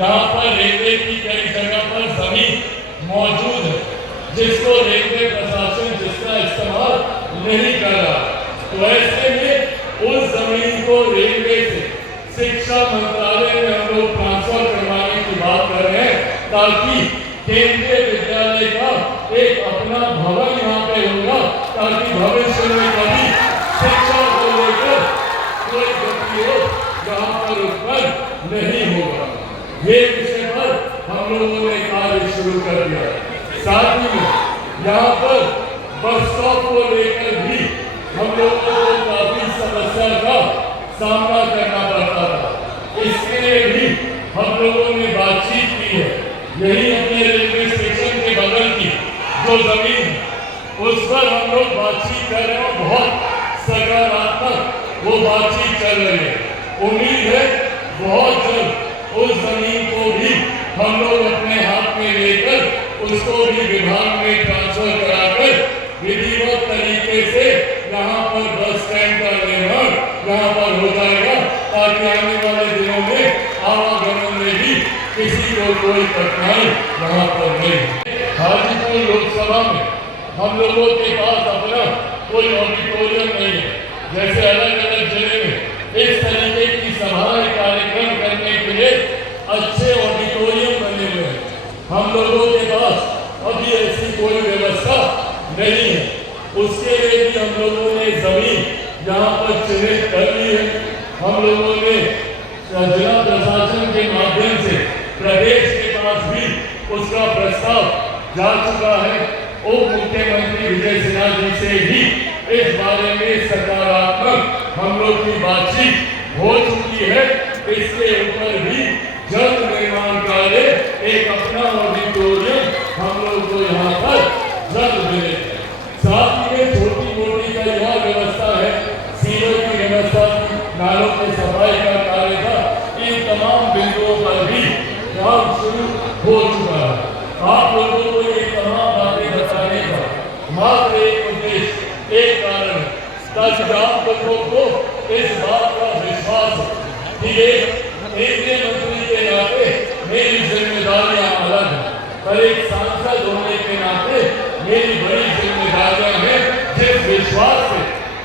यहाँ पर रेलवे की कई जगह पर जमीन मौजूद है जिसको रेलवे प्रशासन जिसका इस्तेमाल नहीं कर रहा। तो ऐसे में उस जमीन को रेलवे से शिक्षा मंत्रालय में हम लोग ट्रांसफर करवाने की बात कर रहे हैं ताकि केंद्रीय विद्यालय का एक अपना भवन यहाँ पे होगा ताकि भविष्य में कभी शिक्षा को लेकर कोई गतिरोध यहाँ पर उत्पन्न नहीं होगा। ये विषय पर हम लोगों ने कार्य शुरू कर दिया। साथ ही में यहाँ पर बस स्टॉप को लेकर भी हम लोगों को काफी समस्या का सामना करना पड़ता था। इसके लिए भी हम लोगों ने बातचीत की है। यही अपने रेलवे स्टेशन के बगल की जो जमीन है उस पर हम लोग बातचीत कर रहे हैं। बहुत सकारात्मक वो बातचीत चल रही है। उम्मीद है बहुत जल्द उस जमीन को भी हम लोग अपने हाथ में लेकर उसको भी विभाग में ट्रांसफर कराकर विधिवत तरीके से यहाँ पर बस स्टैंड का निर्माण यहाँ पर हो जाएगा ताकि आने वाले दिनों में आवागमन में भी किसी को कोई कठिनाई यहाँ पर नहीं। हाजीपुर लोकसभा में हम लोगों के पास अपना कोई ऑडिटोरियम नहीं है। जैसे अलग अलग जिले में इस तरीके की सभाएं कार्यक्रम करने के लिए अच्छे ऑडिटोरियम बने हुए हैं। हम लोगों के पास अभी ऐसी कोई व्यवस्था नहीं है। उसके लिए भी हम लोगों ने जमीन यहाँ पर चिन्हित कर ली है। हम लोगों ने जिला प्रशासन के माध्यम से प्रदेश के पास भी उसका प्रस्ताव जा चुका है। उप मुख्यमंत्री विजय सिन्हा जी से भी इस बारे में सकारात्मक हम लोग की बातचीत हो चुकी है। इसके ऊपर भी जल्द निर्माण कार्य एक अपना ऑडिटोरियम हम लोग को यहाँ पर जल्द मिले। साथ ही में छोटी मोटी का यह व्यवस्था है, सीवर की व्यवस्था, नालों की सफाई का कार्य था, इन तमाम बिंदुओं पर भी काम शुरू हो चुका है। आप लोगों को ये तमाम बातें बताने का मात्र एक उद्देश्य, एक कारण है ताकि आप लोगों को इस बात का विश्वास हो कि एक केंद्रीय मंत्री के नाते मेरी जिम्मेदारियां अलग हैं, पर एक सांसद होने के नाते मेरी बड़ी जिम्मेदारियां हैं। जिस विश्वास से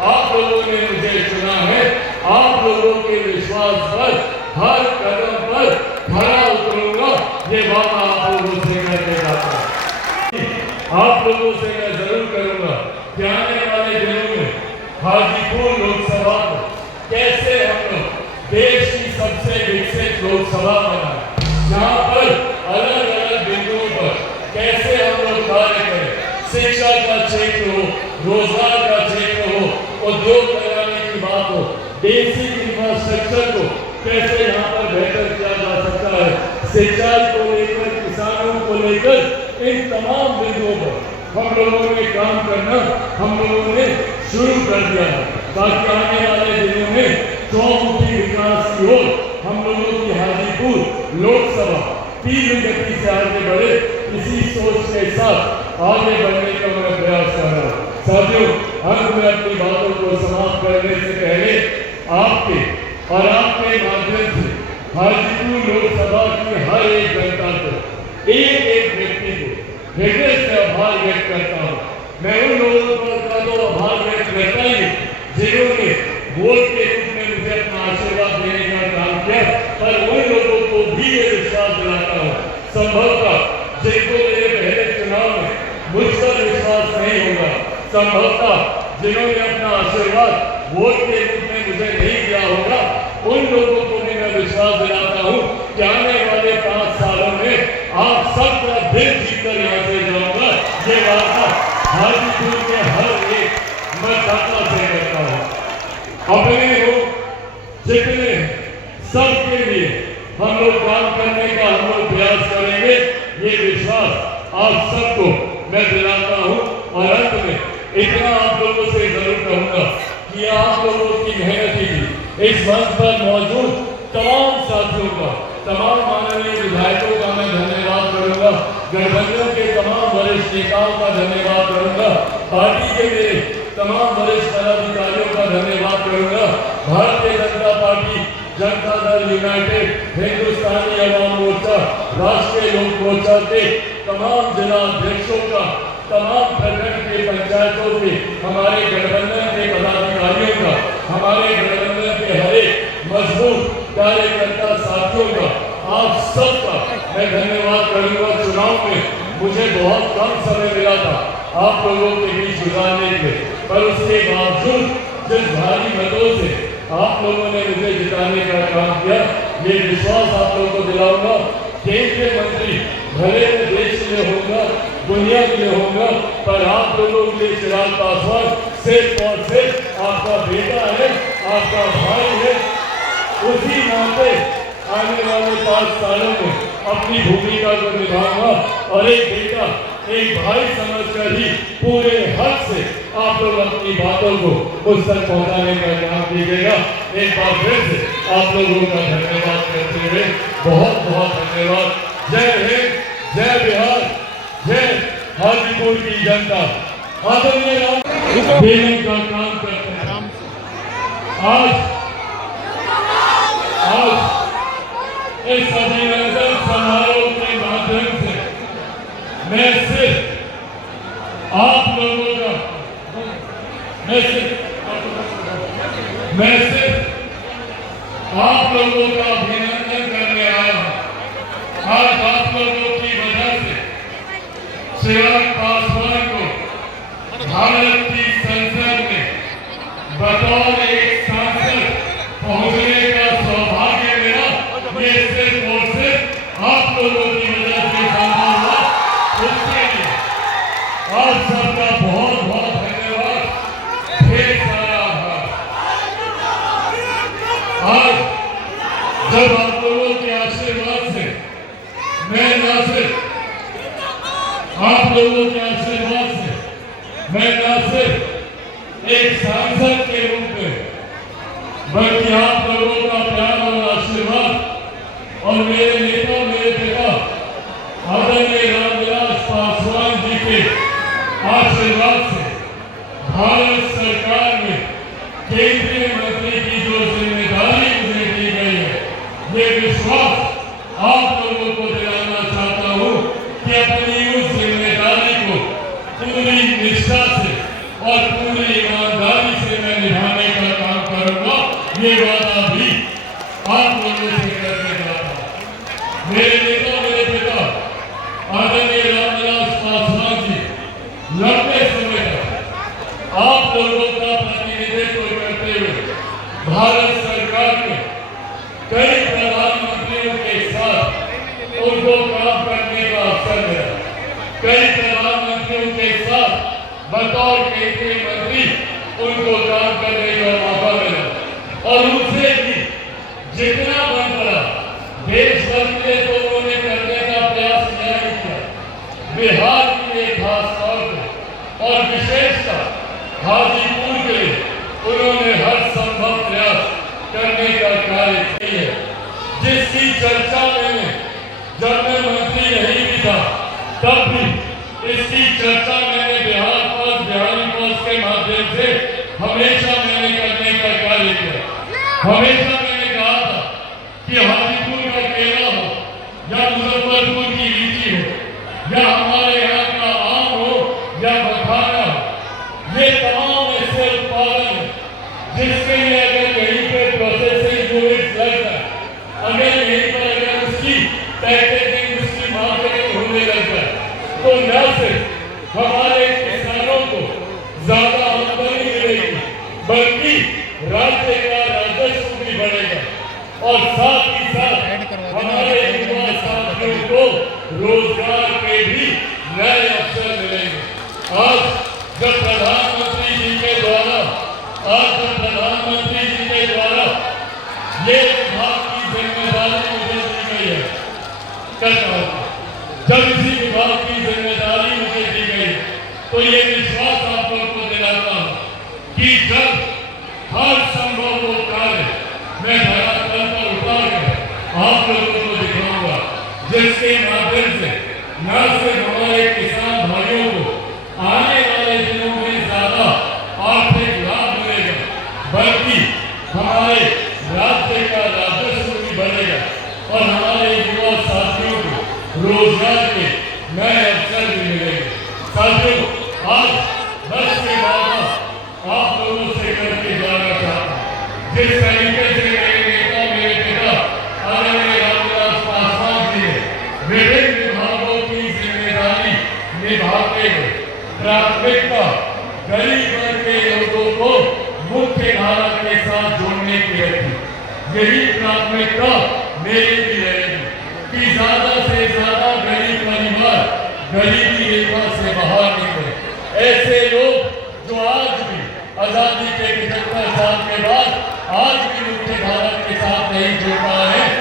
आप लोगों ने मुझे चुना है, आप लोगों के विश्वास पर हर कदम पर खरा उतरूंगा, ये बात आप लोगों से करने जाता हूं। आप लोगों से मैं जरूर करूंगा कि आने वाले दिनों में हाजीपुर लोकसभा को कैसे हम लोग देश की सबसे विकसित लोकसभा बनाए, जहाँ पर अलग अलग बिंदुओं पर कैसे हम लोग कार्य करें। शिक्षा का क्षेत्र हो, रोजगार का क्षेत्र हो, उद्योग लगाने की बात हो, बेसिक इंफ्रास्ट्रक्चर को कैसे यहाँ पर बेहतर किया जा सकता है, सिंचाई को लेकर, किसानों को लेकर, इन तमाम बिंदुओं पर हम लोगों ने काम करना हम लोगों ने शुरू कर दिया है ताकि आने वाले दिनों में चौमुखी विकास की ओर हम लोगों की हाजीपुर लोकसभा तीव्र गति से आगे बढ़े। इसी सोच के साथ आगे बढ़ने का मैं प्रयास कर रहा हूँ। साथियों, अंत में अपनी बातों को समाप्त करने से पहले आपके और आपके माध्यम से हाजीपुर लोकसभा की हर एक जनता को, एक एक व्यक्ति को हृदय से आभार व्यक्त करता हूँ। मैं उन लोगों का तो आभार व्यक्त करता ही जिन्होंने वोट के रूप में मुझे अपना आशीर्वाद देने का काम किया, पर उन लोगों को भी ये विश्वास दिलाता हूँ संभवतः जिनको मेरे पहले चुनाव में मुझ पर विश्वास नहीं होगा, संभवतः जिन्होंने अपना आशीर्वाद वोट के रूप में मुझे नहीं दिया होगा, उन लोगों को भी मैं विश्वास दिलाता हूँ कि आने वाले 5 सालों में आप सबका दिल जीतकर यहाँ से जाऊंगा। ये वादा हाजीपुर के हर एक मतदाता से करता हूँ। अपने हो जितने सबके लिए हम लोग काम करने का हम लोग प्रयास करेंगे, ये विश्वास आप सबको मैं दिलाता हूँ। और अंत में इतना आप लोगों से जरूर कहूँगा कि आप लोगों की मेहनत की इस मंच पर मौजूद तमाम साथियों का, तमाम माननीय विधायकों का मैं धन्यवाद करूंगा। गठबंधन के तमाम वरिष्ठ नेताओं का धन्यवाद करूंगा। पार्टी के मेरे तमाम वरिष्ठ पदाधिकारियों का धन्यवाद करूंगा। भारतीय जनता पार्टी जनता दल यूनाइटेड, हिंदुस्तानी अवाम मोर्चा, राष्ट्रीय लोक मोर्चा के तमाम जिला अध्यक्षों का, तमाम प्रखंड के पंचायतों के, हमारे गठबंधन के पदाधिकारियों का, हमारे गठबंधन के हर एक मजबूत कार्यकर्ता साथियों का, आप सबका मैं धन्यवाद करूंगा। चुनाव में मुझे बहुत कम समय मिला था आप लोगों के बीच गुजारने के, पर उसके बावजूद जिस भारी मतों से आप लोगों ने मुझे जिताने का काम किया, ये विश्वास आप लोगों को दिलाऊंगा। केंद्रीय मंत्री भले मैं देश के लिए होगा, दुनिया के लिए होगा, पर आप लोगों के लिए चिराग पासवान सिर्फ और सिर्फ आपका बेटा है, आपका भाई है। उसी नाते आने वाले 5 सालों में अपनी भूमिका को निभाऊंगा और एक बेटा, एक भाई समझकर ही पूरे हक से आप लोग अपनी बातों को उस तक पहुंचाने का काम कीजिएगा। एक बार फिर से आप लोगों का धन्यवाद करते हुए बहुत बहुत धन्यवाद। जय हिंद, जय बिहार, जय हाजीपुर की जनता। आदरणीय देने का काम करते हैं। आज इस अभिनंदन समारोह के माध्यम से मैं सिर्फ आप लोगों का अभिनंदन करने आया हूं। आज आप लोगों की वजह से चिराग पासवान को भारत की संसद में बतौर एक सांसद पहुंचने का सौभाग्य मिला। ये सिर्फ और सिर्फ आप लोगों की वजह से संभव हुआ। उसके लिए आप सबका बहुत बहुत धन्यवाद, ढेर सारा आभार। आज जब आप लोगों के आशीर्वाद से मैं न सिर्फ आप लोगों के आशीर्वाद से मैं न सिर्फ एक सांसद के रूप में, बल्कि आप लोगों का प्यार और आशीर्वाद और मेरे नेता, मेरे पिता आदरणीय रामविलास पासवान जी के आशीर्वाद से भारत सरकार में केंद्रीय मंत्री की जो जिम्मेदारी मुझे दी गई है, ये विश्वास आप लोगों को दिलाना चाहता हूँ कि अपनी उस जिम्मेदारी को पूरी निष्ठा से और पूरी ईमानदारी से मैं निभाने का काम करूंगा। ये वादा भी आप लोगों से करने का था। मेरे नेता, मेरे पिता आदरणीय रामविलास पासवान जी लंबे समय तक आप लोगों का प्रतिनिधित्व करते हुए भारत सरकार में कई प्रधानमंत्रियों के साथ उनको काम करने का अवसर मिला। कई प्रधानमंत्रियों के साथ बतौर केंद्रीय मंत्री उनको काम करने का मौका मिला और उनसे भी जितना बन पड़ा देश भर के तो उन्होंने करने का प्रयास किया ही किया। बिहार के लिए खास तौर पर और विशेषकर हाजीपुर के लिए उन्होंने हर संभव प्रयास करने का कार्य किया है, जिसकी चर्चा मैंने जब मैं मंत्री नहीं भी था तब भी इसकी चर्चा मैंने बिहार के माध्यम से हमेशा मैंने करने का कार्य किया। हमेशा मैंने कहा था कि हाजीपुर का केला हो या मुजफ्फरपुर की लीची हो या हमारे यहाँ का आम हो या मखाना हो, ये तमाम ऐसे उत्पादन है जिसके लिए अगर कहीं पे प्रोसेसिंग यूनिट लग जाए, अगर यहीं पर अगर उसकी पैकेजिंग, उसकी मार्केटिंग होने लग जाए, तो न सिर्फ हमारे किसानों को ज्यादा आमदनी मिलेगी, बल्कि राज्य का राजस्व भी बढ़ेगा और साथ ही साथ हमारे युवा साथियों को रोजगार के भी नए अवसर मिलेंगे। आज जब प्रधानमंत्री जी के द्वारा ये विभाग की जिम्मेदारी मुझे दी गई है, जब इसी विभाग की जिम्मेदारी मुझे दी गई तो ये विश्वास आप लोगों को दिलाता हूँ कि जब हर संभव वो कार्य मैं धरातल पर उतार कर आप लोगों को दिखाऊंगा, जिसके माध्यम से न सिर्फ हमारे किसान भाइयों को आने वाले दिनों में ज्यादा आर्थिक लाभ मिलेगा, बल्कि हमारे राज्य का रोजगार के नए अवसर भी मिलेंगे। साथियों, आज 10 के बाद आप लोगों से करके जाना चाहता हूँ। जिस तरीके से मेरे नेता, मेरे पिता आदरणीय रामविलास पासवान जी ने विभिन्न विभागों की जिम्मेदारी निभाते हुए प्राथमिकता गरीब वर्ग के लोगों को मुख्य धारा के साथ जोड़ने की रखी, यही प्राथमिकता मेरी भी रहेगी कि ज्यादा से ज्यादा गरीब परिवार गरीबी रेखा से बाहर निकले। ऐसे लोग जो आज भी आजादी के 75 साल के बाद आज भी मुख्य धारा के साथ नहीं जुड़ पाए हैं,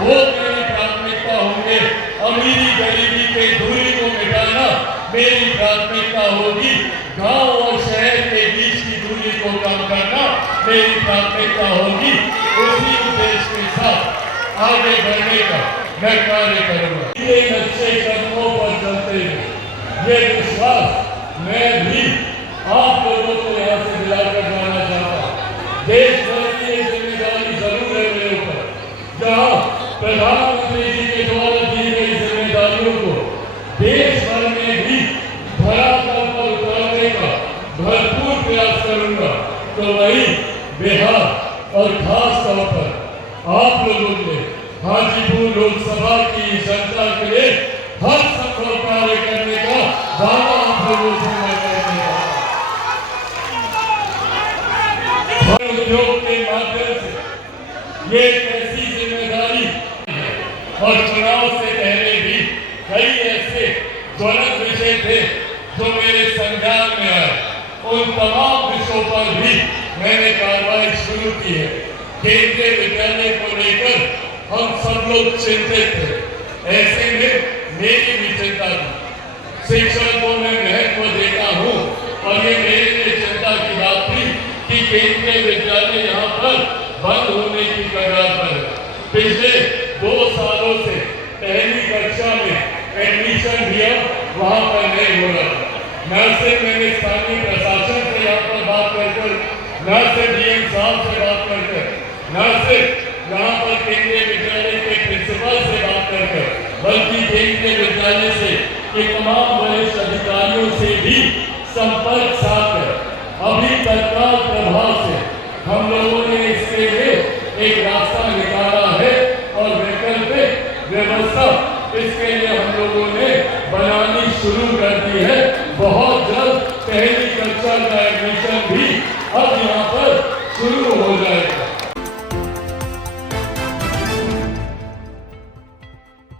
वो मेरी प्राथमिकता होंगे। अमीरी गरीबी के दूरी को मिटाना मेरी प्राथमिकता होगी। गांव और शहर के बीच की दूरी को कम करना मेरी प्राथमिकता होगी। उसी उद्देश्य के साथ आगे बढ़ने का मैं कार्य करूंगा। इन अच्छे कदमों पर चलते हुए ये विश्वास मैं भी आप लोगों को यहाँ से दिलाकर जाना चाहता हूँ। देश भर की ये जिम्मेदारी जरूर है मेरे ऊपर, जहाँ प्रधानमंत्री जी के द्वारा दी गई जिम्मेदारियों को देश भर में भी धरातल पर उतारने का भरपूर प्रयास करूंगा। तो वही बिहार और खास तौर पर आप लोगों ने हाजीपुर लोकसभा की जनता के लिए हर संभव कार्य करने का वादा आप लोगों से मैं करने का उद्योग के माध्यम से ये एक ऐसी जिम्मेदारी है। और चुनाव से पहले भी कई ऐसे ज्वलंत विषय थे जो मेरे संज्ञान में आए। उन तमाम विषयों पर भी मैंने कार्रवाई शुरू की है। केंद्रीय विद्यालय को लेकर हम सब लोग चिंतित थे। ऐसे में मेरी भी चिंता थी। शिक्षा को मैं महत्व देता हूँ और ये मेरे लिए चिंता की बात थी कि केंद्रीय विद्यालय यहाँ पर बंद होने की कगार पर है। पिछले 2 सालों से पहली कक्षा में एडमिशन भी अब वहाँ पर नहीं हो रहा। न सिर्फ मैंने स्थानीय प्रशासन से यहाँ पर बात कर, न सिर्फ डीएम साहब से बात कर, न सिर्फ यहाँ पर केंद्रीय विद्यालय के प्रिंसिपल से बात कर, बल्कि केंद्रीय विद्यालय से के तमाम वरिष्ठ अधिकारियों से भी संपर्क साधकर अभी तत्काल प्रभाव से हम लोगों ने इसके लिए एक रास्ता निकाला है और वैकल्पिक व्यवस्था इसके लिए हम लोगों ने बनानी शुरू कर दी है। बहुत